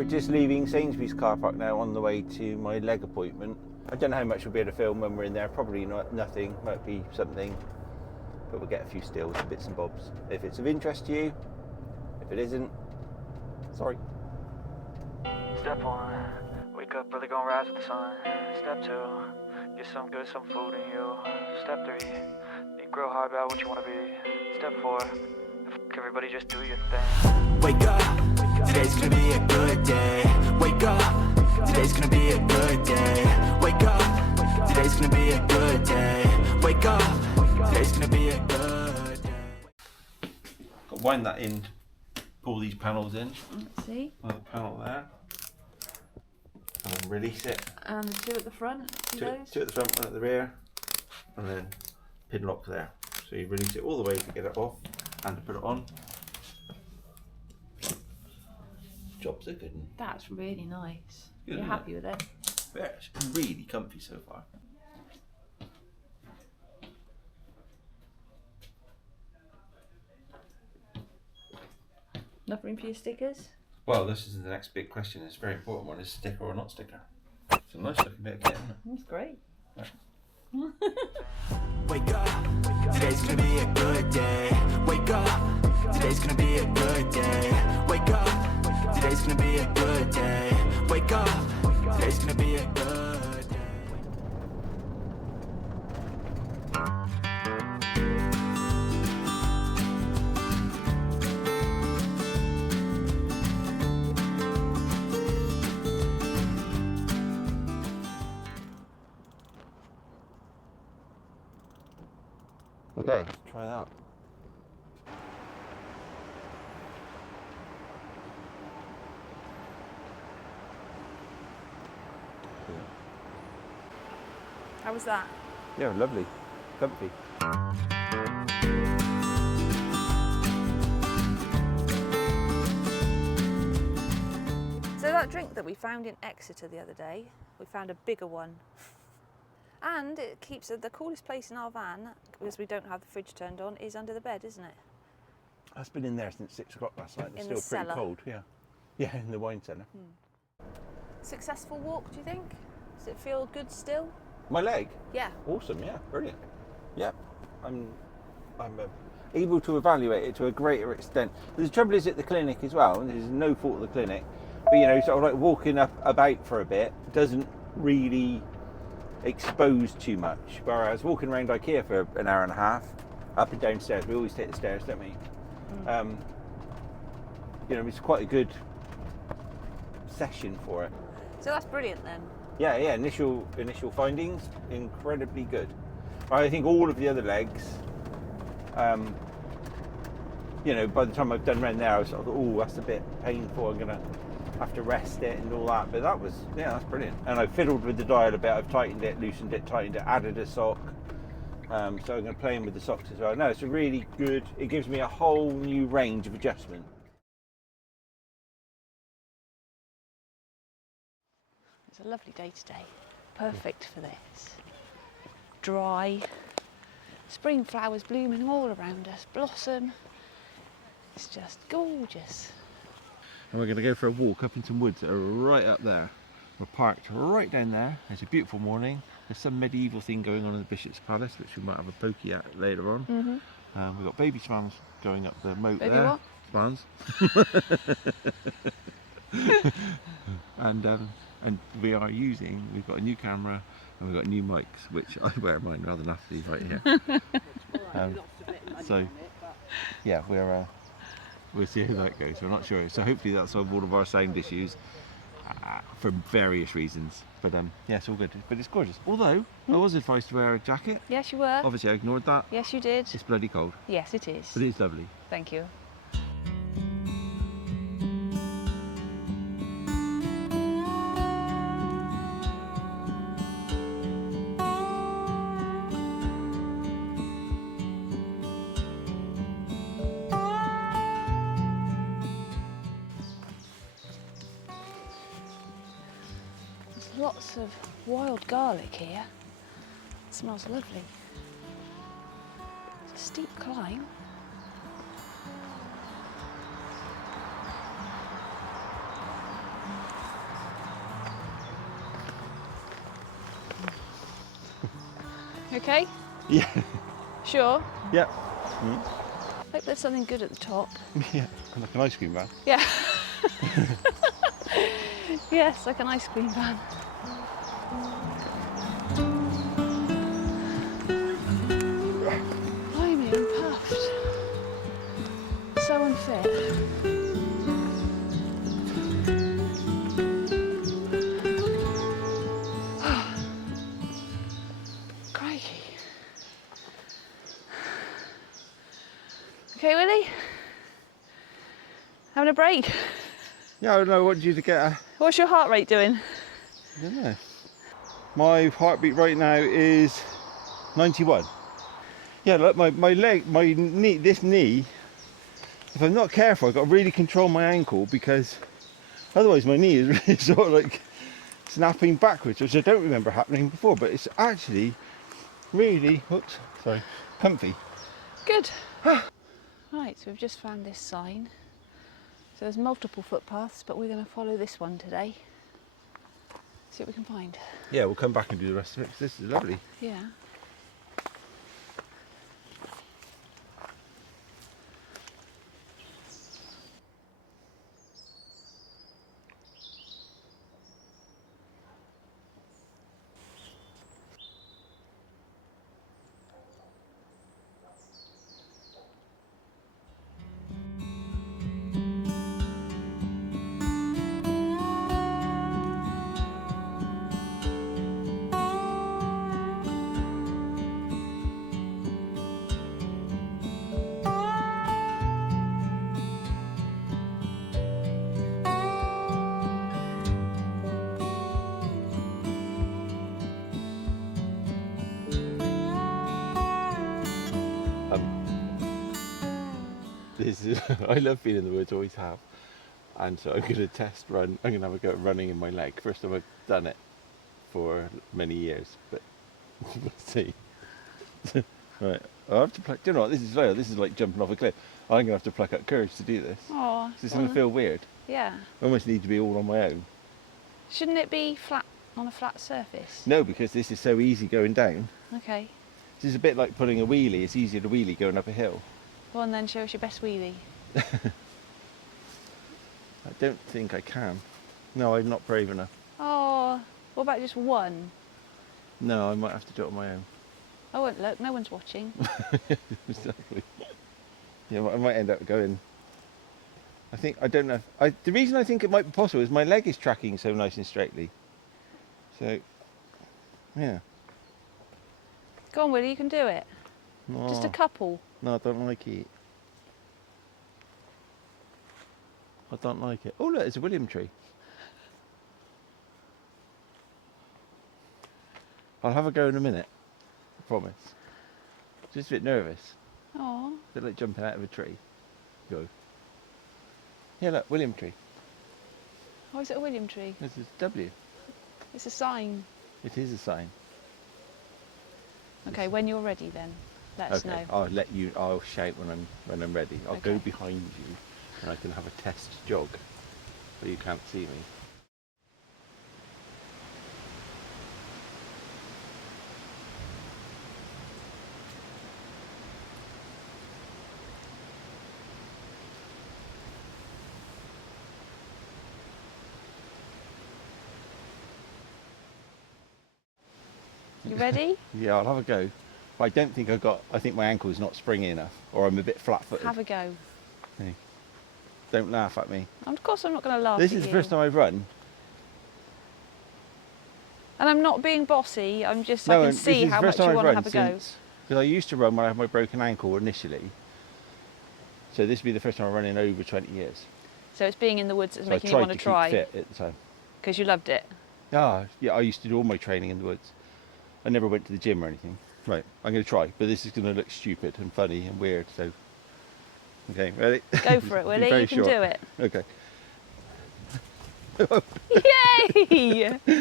We're just leaving Sainsbury's car park now on the way to my leg appointment. I don't know how much we'll be able to film when we're in there. Probably not, nothing, might be something. But we'll get a few stills, bits and bobs. If it's of interest to you, if it isn't, sorry. Step 1, wake up early, gonna rise with the sun. Step 2, get some food in you. Step 3, think real hard about what you wanna be. Step 4, everybody just do your thing. Wake up, today's gonna be a good day. Wake up, today's gonna be a good day. Wake up, today's gonna be a good day. Wake up, today's gonna be a good day. Got to wind that in, pull these panels in. Let's see. Another panel there. And then release it. And the two at the front, Two at the front, one at the rear. And then pin lock there. So you release it all the way to get it off and to put it on. Jobs are good. That's really nice. Good, You're happy with it? Yeah, it's really comfy so far. Enough room for your stickers? Well, this is the next big question. It's a very important one. Is sticker or not sticker? It's a nice looking bit of kit, isn't it? That's great. Right. Wake up, today's gonna be a good day. Wake up, today's gonna be a good day. Wake up, today's gonna be a good day. Wake up, today's gonna be a good day. Okay, let's try that. How was that? Yeah, lovely. Comfy. So that drink that we found in Exeter the other day, we found a bigger one. And it keeps the coolest place in our van, because we don't have the fridge turned on, is under the bed, isn't it? That's been in there since 6 o'clock last night. It's In the still pretty cellar. cold, yeah. Yeah, in the wine cellar. Successful walk, do you think? Does it feel good still? My leg? Yeah. Awesome, yeah, brilliant. Yeah, I'm able to evaluate it to a greater extent. The trouble is at the clinic as well, and there's no fault of the clinic, but you know, sort of like walking up about for a bit doesn't really expose too much. Whereas walking around IKEA for an hour and a half, up and down stairs, we always take the stairs, don't we? You know, it's quite a good session for it. So that's brilliant then. Yeah, initial findings, incredibly good. I think all of the other legs, you know, by the time I've done around there, I was sort of, oh, that's a bit painful, I'm gonna have to rest it and all that, but that was, yeah, that's brilliant. And I fiddled with the dial a bit, I've tightened it, loosened it, tightened it, added a sock. So I'm gonna play in with the socks as well. No, it's a really good, it gives me a whole new range of adjustment. It's a lovely day today. Perfect for this. Dry. Spring flowers blooming all around us. Blossom. It's just gorgeous. And we're going to go for a walk up in some woods that are right up there. We're parked right down there. It's a beautiful morning. There's some medieval thing going on in the Bishop's Palace, which we might have a pokey at later on. We've got baby swans going up the moat Baby there. what? Swans. And we are using, we've got a new camera and we've got new mics, which I wear mine rather naftily right here. So, yeah, we'll see how that goes. We're not sure. So hopefully that solves all of our sound issues for various reasons. But yeah, it's all good. But it's gorgeous. Although I was advised to wear a jacket. Yes, you were. Obviously, I ignored that. Yes, you did. It's bloody cold. Yes, it is. But it's lovely. Thank you. Lots of wild garlic here. It smells lovely. It's a steep climb. Okay? Yeah. Sure? Yeah. Hope there's something good at the top. Yeah. Like an ice cream van. Yeah. Yes, like an ice cream van. Blimey, I'm puffed. So unfit. Crikey. Okay, Willie? Having a break? Yeah, I don't know, what did you to get? What's your heart rate doing? I don't know. My heartbeat right now is 91. Yeah, look, my leg, my knee, this knee, if I'm not careful, I've got to really control my ankle, because otherwise my knee is really sort of like snapping backwards, which I don't remember happening before, but it's actually really, oops, sorry, comfy. Good. Right, so we've just found this sign. So there's multiple footpaths, but we're going to follow this one today. See what we can find. Yeah, we'll come back and do the rest of it, 'cause this is lovely. Yeah. This is, I love being in the woods, always have. And so I'm going to test run, I'm going to have a go at running in my leg. First time I've done it for many years, but we'll see. Right, I'll have to pluck, do you know what, this is like jumping off a cliff. I'm going to have to pluck up courage to do this. Oh. It's going to feel weird. Yeah. I almost need to be all on my own. Shouldn't it be flat on a flat surface? No, because this is so easy going down. Okay. This is a bit like pulling a wheelie. It's easier to wheelie going up a hill. Go on then, show us your best wheelie. I don't think I can. No, I'm not brave enough. Oh, what about just one? No, I might have to do it on my own. I won't look, no one's watching. Exactly. Yeah, I might end up going. I don't know. The reason I think it might be possible is my leg is tracking so nice and straightly. So, yeah. Go on, Willie, you can do it. No, Just a couple. No, I don't like it. I don't like it. Oh, look, it's a William tree. I'll have a go in a minute. I promise. Just a bit nervous. Oh. A bit like jumping out of a tree. Go. Yeah, look, William tree. Oh, is it a William tree? This is W. It's a sign. It is a sign. Okay, when you're ready then, let us know. I'll shout when I'm ready. I'll go Okay. behind you and I can have a test jog so you can't see me. You ready? Yeah, I'll have a go. But I don't think I think my ankle is not springy enough, or I'm a bit flat-footed. Have a go. Hey, don't laugh at me. Of course I'm not going to laugh This at is the you. first time I've run. And I'm not being bossy, I'm just, No, I can and this see is the how first much you time I've want to run have a go. since- Because I used to run when I had my broken ankle initially. So this will be the first time I run in over 20 years. So it's being in the woods that's So making I you tried want to to try. keep fit at the time. Because you loved it. Ah, yeah, I used to do all my training in the woods. I never went to the gym or anything. Right, I'm going to try, but this is going to look stupid and funny and weird, so... Okay, ready? Go for it, Be Willie, very you can short. do Okay. it. Yay!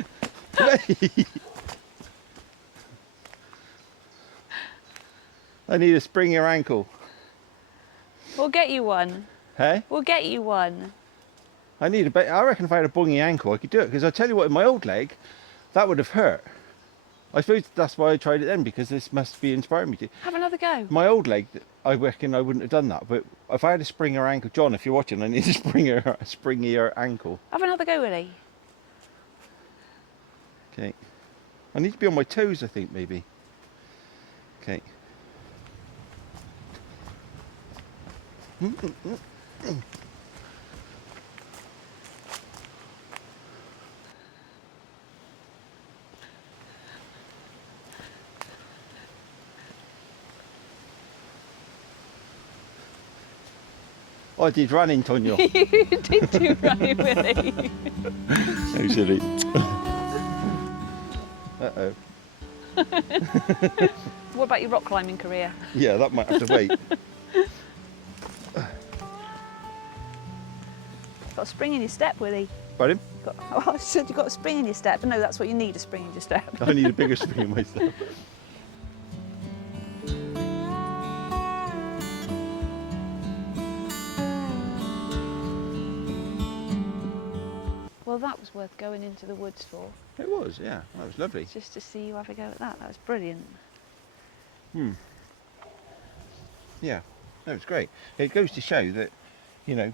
I need a springier ankle. We'll get you one. Hey? We'll get you one. I reckon if I had a bongy ankle, I could do it, because I tell you what, in my old leg, that would have hurt. I suppose that's why I tried it then, because this must be inspiring me to. Have another go. My old leg, I reckon I wouldn't have done that, but if I had a springier ankle, John, if you're watching, I need a springier ankle. Have another go, Willie. Okay. I need to be on my toes, I think, maybe. Okay. I did running, Tonya. You did do running, Willie. So silly. Uh-oh. What about your rock climbing career? Yeah, that might have to wait. Got a spring in your step, Willie. Pardon? Oh, I said you've got a spring in your step. No, that's what you need, a spring in your step. I need a bigger spring in my step. Well, that was worth going into the woods for, It was, yeah. That was lovely. just to see you have a go at that. That was brilliant. Yeah, that was great. It goes to show that, you know,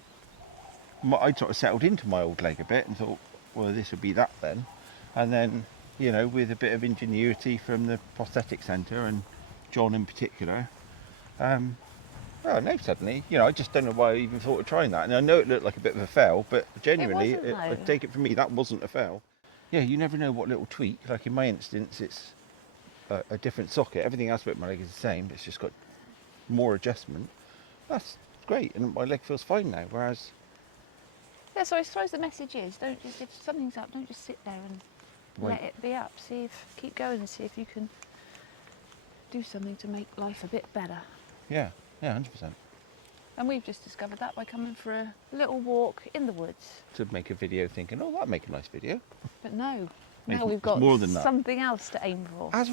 I'd sort of settled into my old leg a bit and thought, well, this would be that then. And then, you know, with a bit of ingenuity from the prosthetic centre and John in particular, well, no, suddenly, you know, I just don't know why I even thought of trying that. And I know it looked like a bit of a fail, but genuinely, wasn't, though. I take it from me, that wasn't a fail. Yeah, you never know what little tweak, like in my instance, it's a different socket. Everything else about my leg is the same, it's just got more adjustment. That's great, and my leg feels fine now, whereas... Yeah, so I suppose the message is, don't just, if something's up, don't just sit there and Wait. let it be up. Keep going and see if you can do something to make life a bit better. Yeah, 100%. And we've just discovered that by coming for a little walk in the woods. To make a video thinking, oh, that'd make a nice video. But no, It's now we've got more than that. something else to aim for. As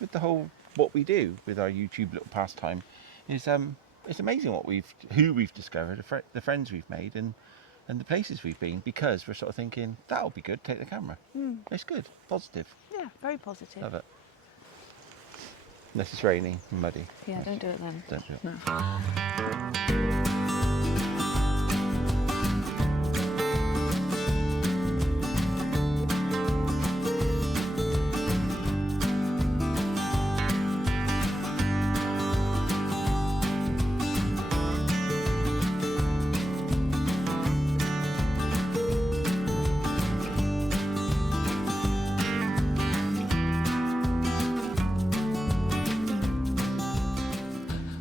with the whole, what we do with our YouTube little pastime, is it's amazing who we've discovered, the friends we've made, and the places we've been, because we're sort of thinking, that'll be good, take the camera. It's good, positive, Yeah, very positive. love it. Unless it's raining and muddy. Yeah, don't do it then. Don't do it. No.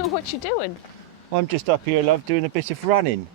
What you doing? I'm just up here, love, doing a bit of running.